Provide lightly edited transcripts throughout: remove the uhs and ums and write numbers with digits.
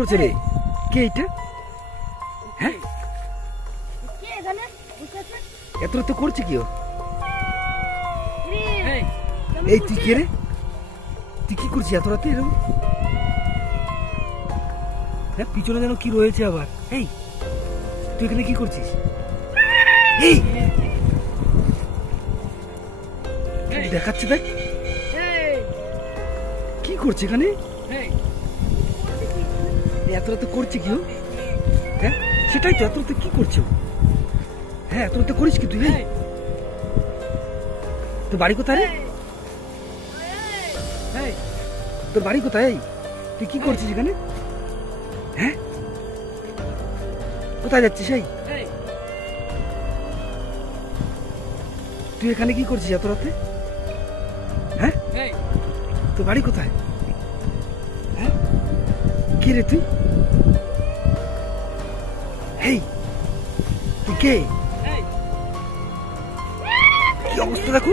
করছে রে? কে এটা? হ্যাঁ, এত তো করছে কি ও? এই তুই কে রে? তুই কি করছিস এত রাতে এরকম? হ্যাঁ, পিছনে যেন কি রয়েছে আবার। এই তুই এখানে কি করছিস? এই দেখাচ্ছে দেখ কি করছে এখানে। এত রাতে করছে কি ও? হ্যাঁ সেটাই তো, এত রাতে কি করছো? হ্যাঁ এত রাতে করিস কি তুই? তোর বাড়ি কোথায়? তোর বাড়ি কোথায়? তুই কি করছিস এখানে? হ্যাঁ কোথায় যাচ্ছিস? তুই এখানে কি করছিস এত রাতে? হ্যাঁ তোর বাড়ি কোথায়? হ্যাঁ কে রে তুই? হেই তুই কে? কি অবস্থা দেখো,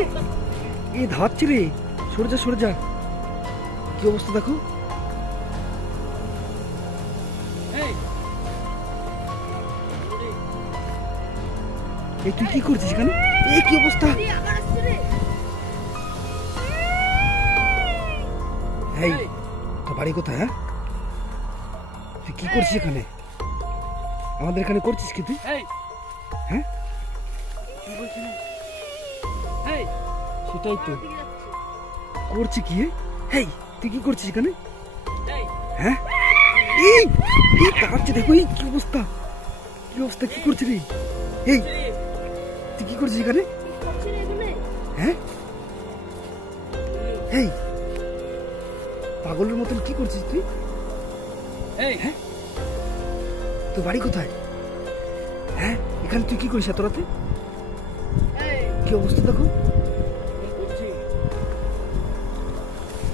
এ ধাচ্ছে রে। সরে যা সরে যা, কি অবস্থা দেখো। এই তুই কি করছিস এখানে? এই কি অবস্থা? এই তোর বাড়ি কোথায়? হ্যাঁ তুই কি করছিস এখানে? আমাদের এখানে করছিস কি তুই? হ্যাঁ সেটাই তো করছি কি। হেই তুই কি করছিস এখানে? হ্যাঁ এই তাকাচ্ছে দেখো, এই কি অবস্থা, কি অবস্থা, কি করছিস রে? এই তুই কি করছিস এখানে? হ্যাঁ এই পাগলের মতন কি করছিস তুই? হ্যাঁ তোর বাড়ি কোথায়? হ্যাঁ এখানে তুই কি করিস এত রাতে? কি অবস্থা দেখো।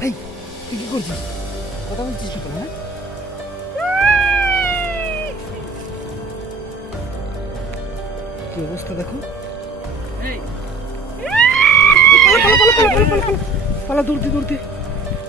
এই তুই কি করছিস? কথা বলছিস কি করে? কি অবস্থা দেখো। পালা দৌড়তে দৌড়তে